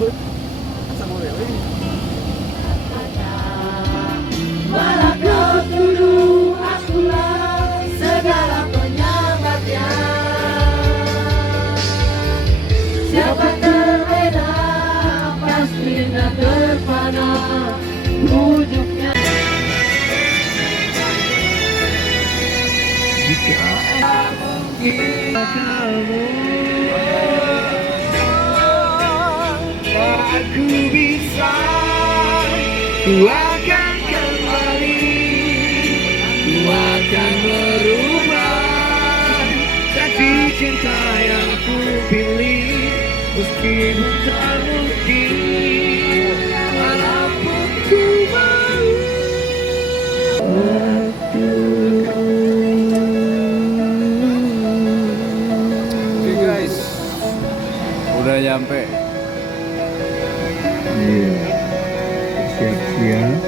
Gendut. Asa boleh we. Malah kau tuduh akulah segala penyebabnya. Siapa terlena pasti tak terpana wujudnya. Mungkin kamu aku bisa, ku akan kembali, ku akan merubah janji cinta yang ku pilih, meskipun tak mungkin walaupun ku mau. Oke guys, udah nyampe. Iya, siap-siap.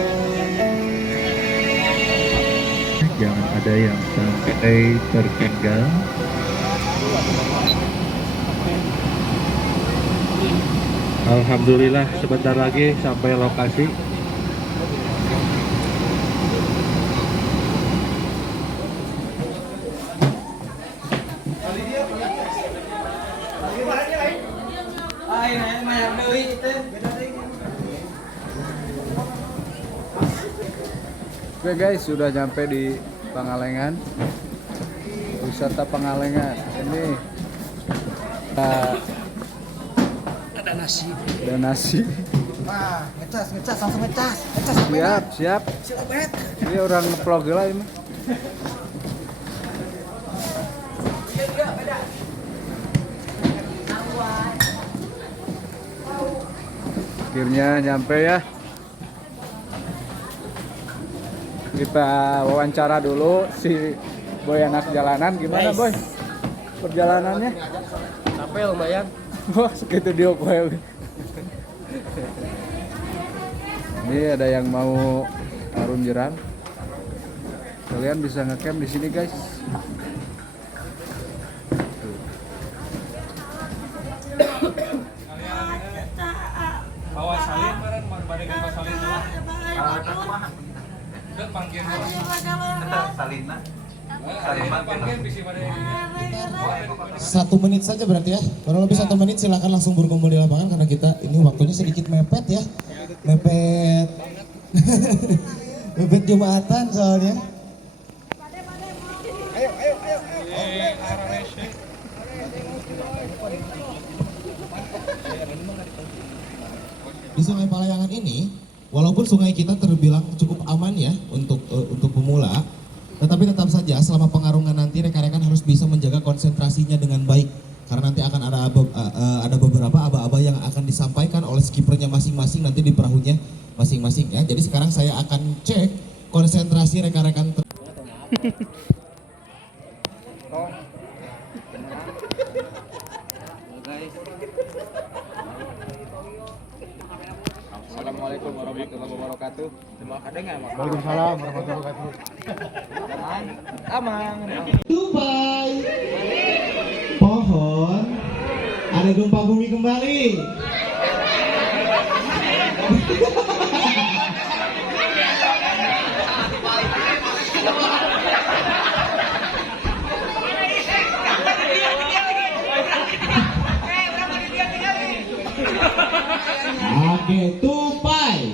Jangan ada yang sampai tertinggal. Alhamdulillah sebentar lagi sampai lokasi. Oke guys, sudah nyampe di Pangalengan, wisata Pangalengan. Ini ada nasi. Ada nasi. Wah, ngecas, langsung ngecas. Siap. Ini orang vlog lah ini. Akhirnya nyampe ya. Kita wawancara dulu si Boy anak jalanan. Gimana Boy? Perjalanannya? Capek lumayan. Wah, segitu dia kowe. Ini ada yang mau arun jeram. Kalian bisa ngecamp di sini guys. Bawa salin kemarin, bandingkan bawa salin dulu. Udah panggil dulu. Salina. Panggil bisi pada yang ini. 1 menit saja berarti ya. Kurang lebih 1 menit, silakan langsung berkumpul di lapangan karena kita ini waktunya sedikit mepet ya. Mepet. Mepet Jumatan soalnya. Di Sungai Palayangan ini, walaupun sungai kita terbilang cukup aman ya untuk pemula, tetapi tetap saja selama pengarungan nanti rekan-rekan harus bisa menjaga konsentrasinya dengan baik. Karena nanti akan ada beberapa aba-aba yang akan disampaikan oleh skipernya masing-masing nanti di perahunya masing-masing ya. Jadi sekarang saya akan cek konsentrasi rekan-rekan. Assalamualaikum warahmatullahi wabarakatuh. Waalaikumsalam warahmatullahi wabarakatuh. Aman. Dubai. Pohon. Ada gempa bumi kembali. Oke, tupai.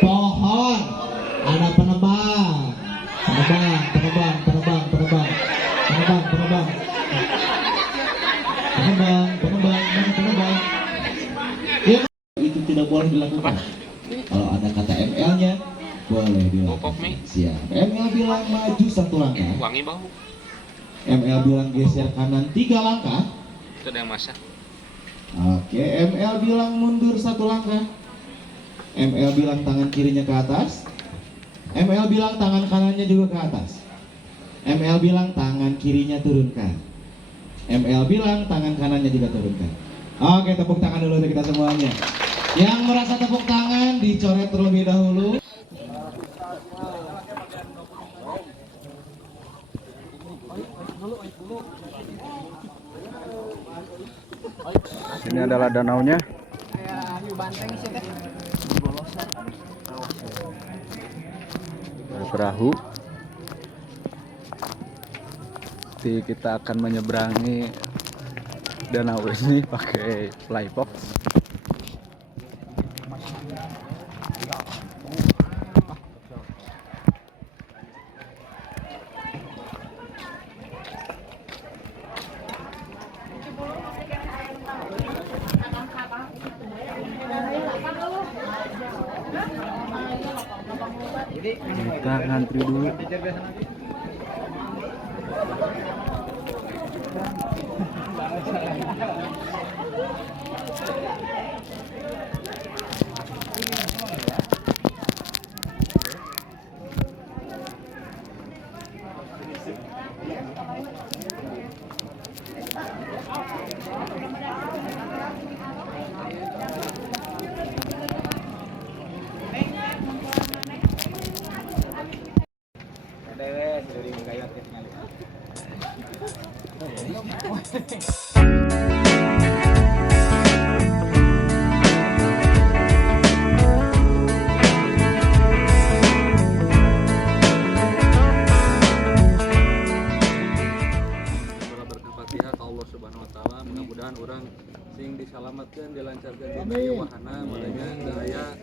Pohon. Ada penebang. Penebang. Ya, itu tidak boleh dilakukan. Kalau ada kata ML-nya, boleh dilakukan. Siap. ML bilang maju 1 langkah. Wangi bau. ML bilang geser kanan 3 langkah. Itu ada yang masak. Oke, ML bilang mundur 1 langkah. ML bilang tangan kirinya ke atas. ML bilang tangan kanannya juga ke atas. ML bilang tangan kirinya turunkan. ML bilang tangan kanannya juga turunkan. Oke, tepuk tangan dulu untuk kita semuanya. Yang merasa tepuk tangan dicoret terlebih dahulu. Ini adalah danaunya. Ada perahu. Nanti kita akan menyeberangi danau ini pakai flybox. Kita ngantri dulu. Fatihah ke Allah Subhanahu wa taala, mudah-mudahan orang sing diselamatkan dilancarkan dina wahana mulanya daya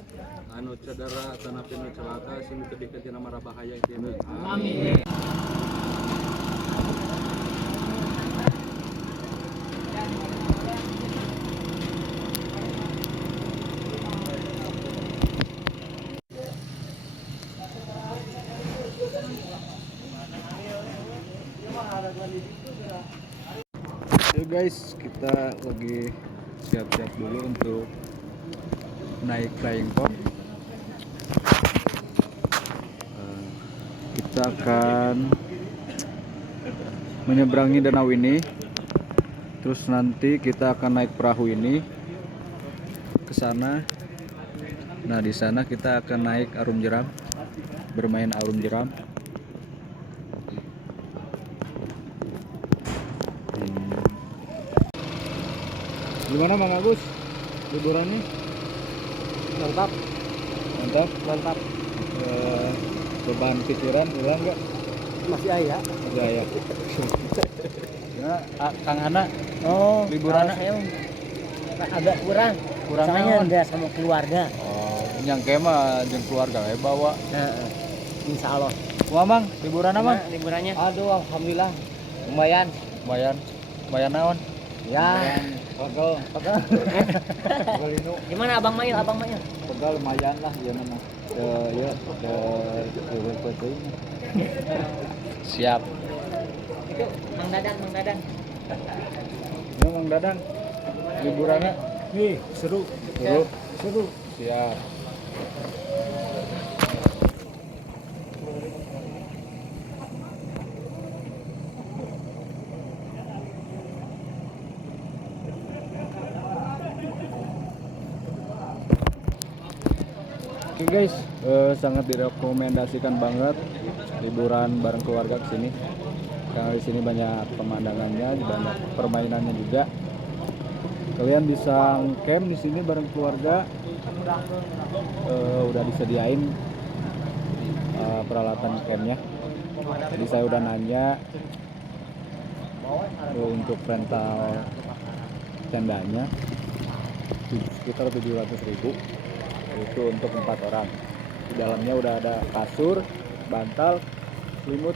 anu cedera tanapi nu celaka sing dikedik tina mara bahaya kieu. Amin. Yuk guys, kita lagi siap-siap dulu untuk naik flying fox. Kita akan menyeberangi danau ini, terus nanti kita akan naik perahu ini ke sana. Nah, di sana kita akan naik arum jeram, bermain arum jeram. Gimana Bang Agus? Liburan nih? Mantap, Mantap? mantap. Beban pikiran hilang nggak? Masih ayah. Udah ya. Nah, Kang Ana, Oh, liburan saya agak kurang. kurang Soalnya naon? udah sama keluarga. Oh, nyangke mah jeung keluarga we bawa. Insya Allah. Mamang, liburan apa? Liburannya? Aduh, alhamdulillah. Lumayan. Lumayan. Lumayan naon? Ya. Pegel. Pegel. Pegel ini. Gimana Abang Mayil? Abang Mayil? Pegel lumayan lah ya mana. Ya, siap. Itu Mang Dadang, Mang Dadang. Ya Mang Dadang. Liburannya Nih, seru. seru. Seru. Siap. Oke guys, sangat direkomendasikan banget liburan bareng keluarga ke sini. Karena di sini banyak pemandangannya, banyak permainannya juga. Kalian bisa camp di sini bareng keluarga. Udah disediain peralatan campnya. Jadi saya udah nanya untuk rental tendanya sekitar 700.000. Itu untuk 4 orang. Di dalamnya udah ada kasur, bantal, selimut.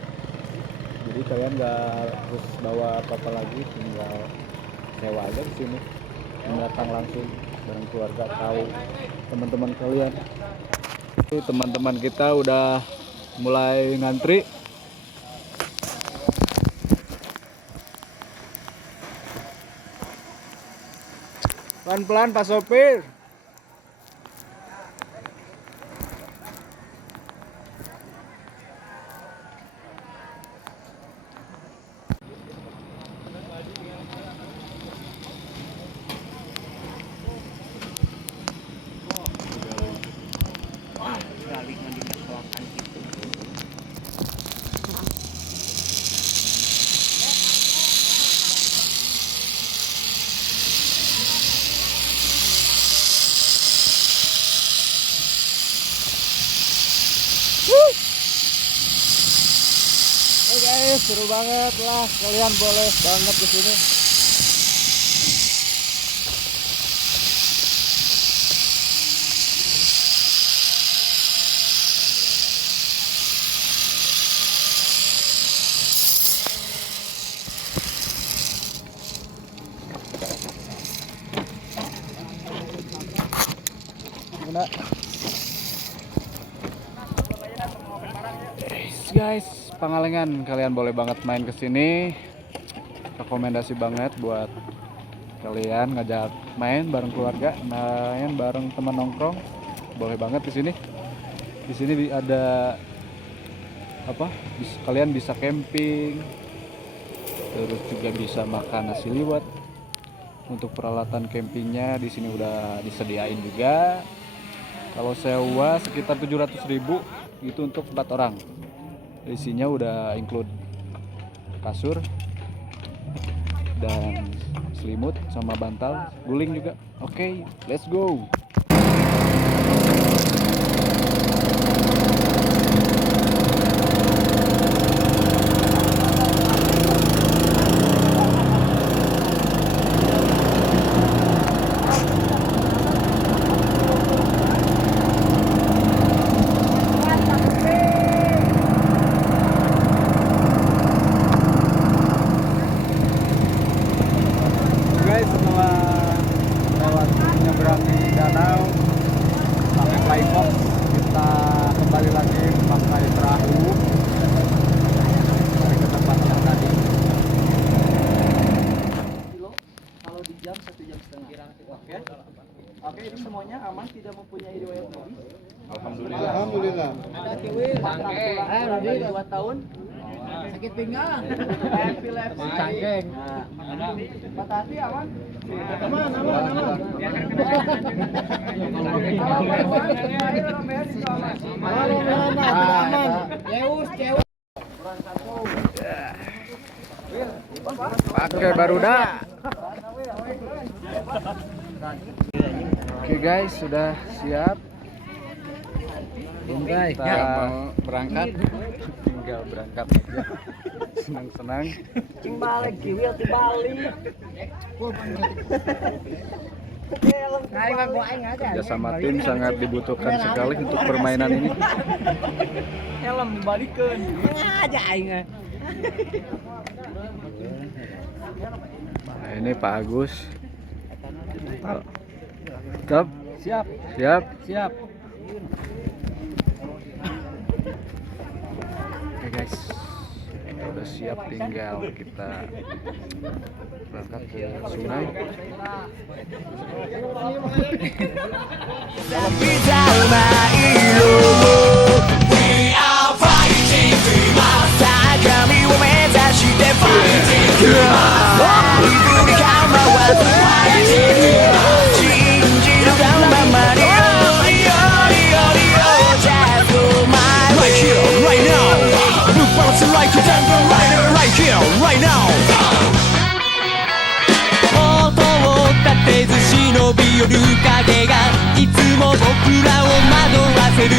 Jadi kalian nggak harus bawa apa-apa lagi, tinggal sewa aja di sini. Datang langsung bareng keluarga, tahu teman-teman kalian. Ini teman-teman kita udah mulai ngantri. Pelan-pelan Pak Sopir. seru banget lah. Kalian boleh banget ke sini. Guys, Pangalengan, kalian boleh banget main ke sini. Rekomendasi banget buat kalian ngajak main bareng keluarga, main bareng teman nongkrong. Boleh banget di sini. Di sini ada apa? Kalian bisa camping. Terus juga bisa makan nasi liwet. Untuk peralatan campingnya di sini udah disediain juga. Kalau sewa sekitar 700.000 itu untuk 4 orang. Isinya udah include kasur dan selimut sama bantal, guling juga. Oke, let's go. Oke, ini semuanya aman, tidak mempunyai riwayat medis. Alhamdulillah. Ada kiwil, udah 2 tahun. Sakit pinggang. Epilepsi. Cangkeng. Patah hati aman. Aman. Aman. Ceus. Pakai barudak. Oke guys, sudah siap. Kita mau berangkat. Tinggal berangkat aja. Senang-senang. Balik kiwil dibalik. Kerjasama tim sangat dibutuhkan sekali untuk permainan ini. Helm dibalikeun. Aja aing. Nah, ini Pak Agus. Siap. Oke guys, kita udah siap, tinggal kita berangkat ke sungai.「いつも僕らを惑わせる」